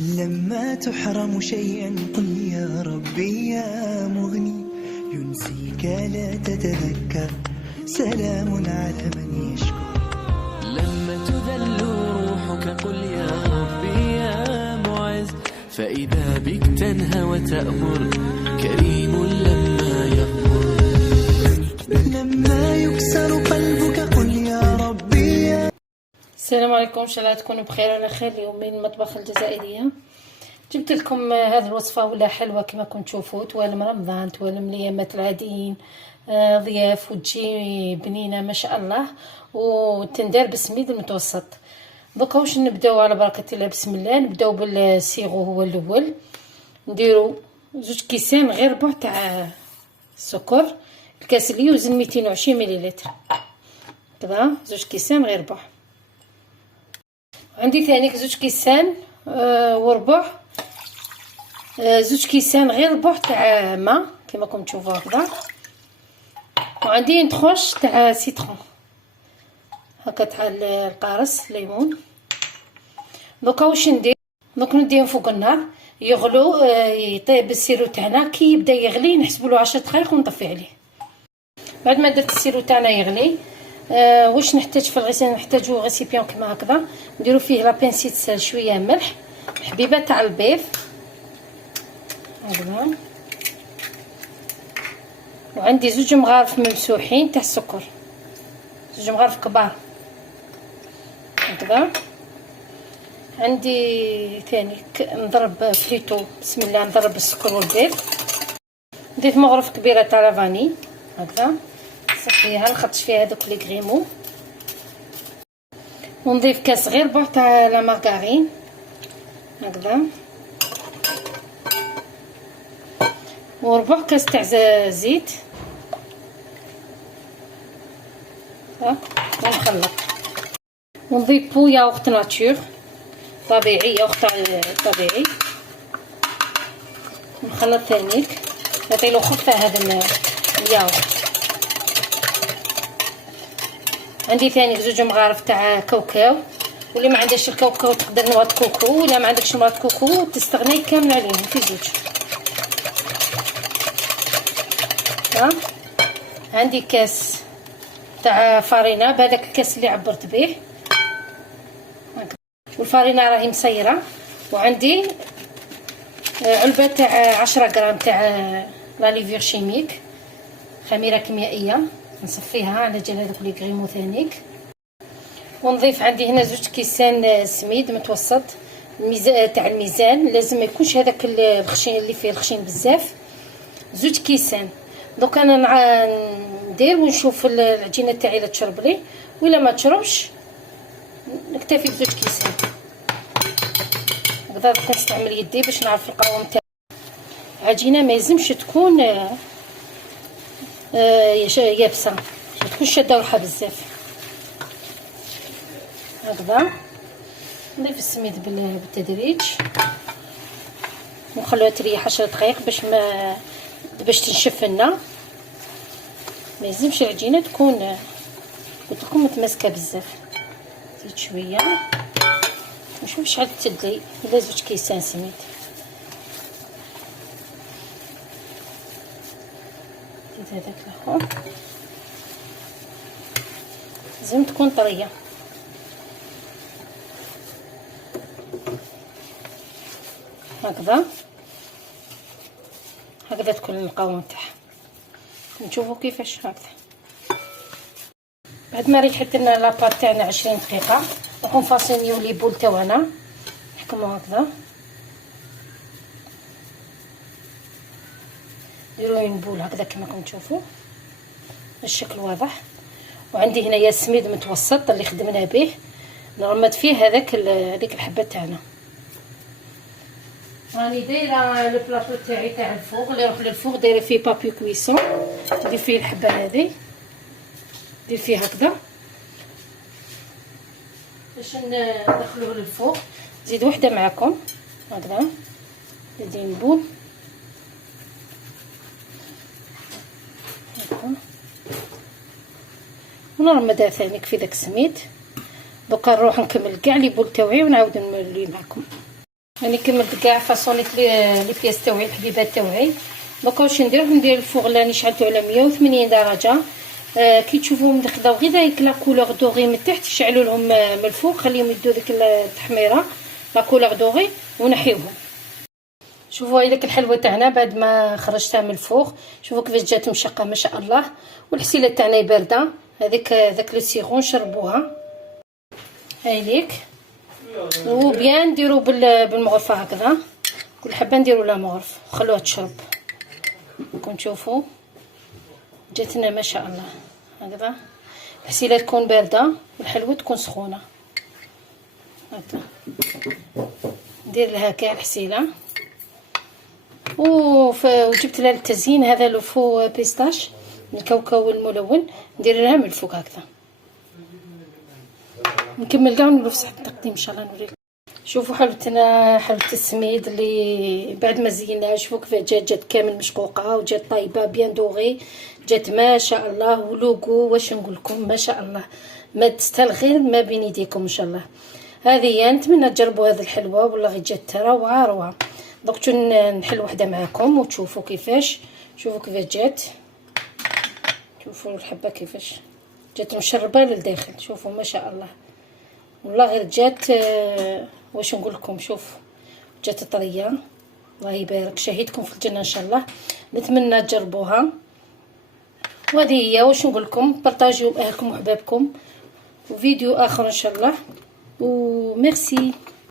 لما تحرم شيئا قل يا ربي يا مغني، ينسيك لا تتذكر، سلام على من يشكر. لما تذل روحك قل يا ربي يا معز، فإذا بك تنهى وتأمر، كريم لما يغفر. لما يكسر قلبك قل يا ربي يا. السلام عليكم، ان شاء الله تكونوا بخير على خير. اليوم من المطبخ الجزائريه جبت لكم هذه الوصفه ولا حلوه كما كنتم تشوفوا، توالم رمضان، توالم الايامات العاديين، ضياف، وتجي بنينه ما شاء الله، وتندار بالسميد المتوسط. دوكا واش نبداو على بركه الله، بسم الله. نبداو بالسيغو هو الاول، نديرو 2 كيسان غير ربع تاع السكر. الكاس اللي يوزن 220 مليلتر كذا، 2 كيسان غير ربع. عندي ثاني 2 كيسان وربع، 2 كيسان غير ربع تاع ماء كما راكم تشوفوا هكذا. وعندي نتخوش تاع سيترون هكا تاع القارص ليمون. دوكا واش ندير، دوك نديهم فوق النار يغلو، يطيب السيرو تاعنا. كي يبدا يغلي نحسبوا له 10 دقائق ونطفي عليه. بعد ما درت السيرو تاعنا يغلي، واش نحتاج في الغسيل؟ نحتاجو غسيبيون كما هكذا، نديرو فيه لا بانسيت سال، شويه ملح، حبيبه تاع البيض هكذا، وعندي 2 مغارف ممسوحين تاع السكر، 2 مغارف كبار هكذا. عندي ثاني نضرب بليتو، بسم الله، نضرب السكر والبيض. نضيف مغرف كبيره تاع لافاني هكذا، نصفيها، نخطش فيها هذوك لي غريمو، ونضيف كاس غير ربع تاع لا مارغارين هكذا، وربع كاس تاع زيت هكا، ونخلط. ونضيف بو ياغورت ناتور طبيعي، ياغورت طبيعي، نخلط ثانيك، نعطيلو خفه هذا الياغورت. عندي ثاني 2 مغارف تاع كاوكاو، واللي ما عندهاش الكاوكاو تقدر نواه كوكو، ولا ما عندكش نواه كوكو تستغني كامل عليهم في 2. عندي كاس تاع فارينه بهذاك الكاس اللي عبرت به هكذا، والفارينه راهي مصيره. وعندي علبه تاع 10 غرام تاع لا ليفير شيميك، خميره كيميائيه، نصفيها على جال هذوك لي غريمو ثانيك. ونضيف عندي هنا 2 كيسان سميد متوسط، الميزان تاع الميزان لازم ما يكونش هذاك الخشين اللي فيه الخشين بزاف، 2 كيسان. دوك انا ندير ونشوف العجينه تاعي لا تشرب لي، ولا ما تشربش نكتفي ب2 كيسان هكذا. كنستعمل يدي باش نعرف القوام تاع العجينه، ما يلزمش تكون يابسه، ما تكونش شاده روحها بزاف هكذا. نضيف السميد بالتدريج، ونخلوها تريح 10 دقائق باش تنشف لنا. ما يلزمش العجينه تكون قلت لكم متماسكه بزاف. زيد شويه، نشوف شحال تدلي، الا 2 كيسان سميد. زيد هذاك الاخر، لازم تكون طريه هكذا، هكذا تكون القوام تاعها. نشوفوا كيفاش هكذا. بعد ما ريحت لنا لاباط تاعنا 20 دقيقه، نكون فاصينيو لي بول تاعنا، نحكمو هكذا، نديرو بول هكذا كما راكم تشوفوا الشكل واضح. وعندي هنايا السميد متوسط اللي خدمنا به، نغمض فيه هذيك الحبه تاعنا. راني دايره البلاطو تاعي تاع الفوغ، اللي يروح للفوغ دايره فيه بابي كويسون، ندير فيه الحبه هذه، ندير فيه هكذا باش ندخلوه للفوغ. زيد وحده معكم هكذا، ندير نبول هكا، ونرمدها ثاني في داك السميد. دوكا نروح نكمل كاع لي بول تاوعي ونعاود نولي معكم. راني كملت كاع فاصونيت لي بياس تاوعي الحبيبات تاوعي. دوكا واش ندير الفوغ اللي راني شعلته على 180 درجه. كي تشوفوهم خداو غير دايك لا كولور دوغي من تحت، شعلوا لهم من الفوق، خليهم يدوا ديك التحميره لا كولور دوغي ونحيوهم. شوفوا هاي ديك الحلوه تاعنا بعد ما خرجتها من الفوق، شوفوا كيفاش جات مشقه ما شاء الله. والحسيله تاعنا بارده، هذيك داك لو سيغون شربوها هاي ليك. وبيان نديرو بالمغرفه هكذا، كل حبه نديرو لها مغرف وخلوها تشرب. كون تشوفوا جاتنا ما شاء الله هكذا. الحسيله تكون بارده والحلوه تكون سخونه هكذا. ندير لها كاع الحسيله وجبت لها التزيين هذا لوفو بيستاش من الكاوكاو الملون، ندير لها من الفوق هكذا. نكمل كاع ونولف صحة التقديم ان شاء الله نوريكم. شوفوا حلوتنا، حلوه السميد اللي بعد ما زيناها شوفوا كيف جات كامل مشقوقه وجات طايبه بيان دوغي، جات ما شاء الله. ولوغو واش نقول لكم ما شاء الله، ما تستاهل غير ما بين يديكم ان شاء الله. هذه نتمنى تجربوا هذه الحلوه والله جات روعه. دوك نحل وحده معاكم وتشوفوا كيفاش. شوفوا كيفاش جات، شوفوا الحبه كيفاش جات مشربه للداخل. شوفوا ما شاء الله والله غير جات واش نقول لكم. شوف جات طريه الله يبارك. شهيدكم في الجنه ان شاء الله. نتمنى تجربوها. وهذه هي واش نقول لكم. بارطاجيو باهلكم وحبابكم وفيديو اخر ان شاء الله. وميرسي.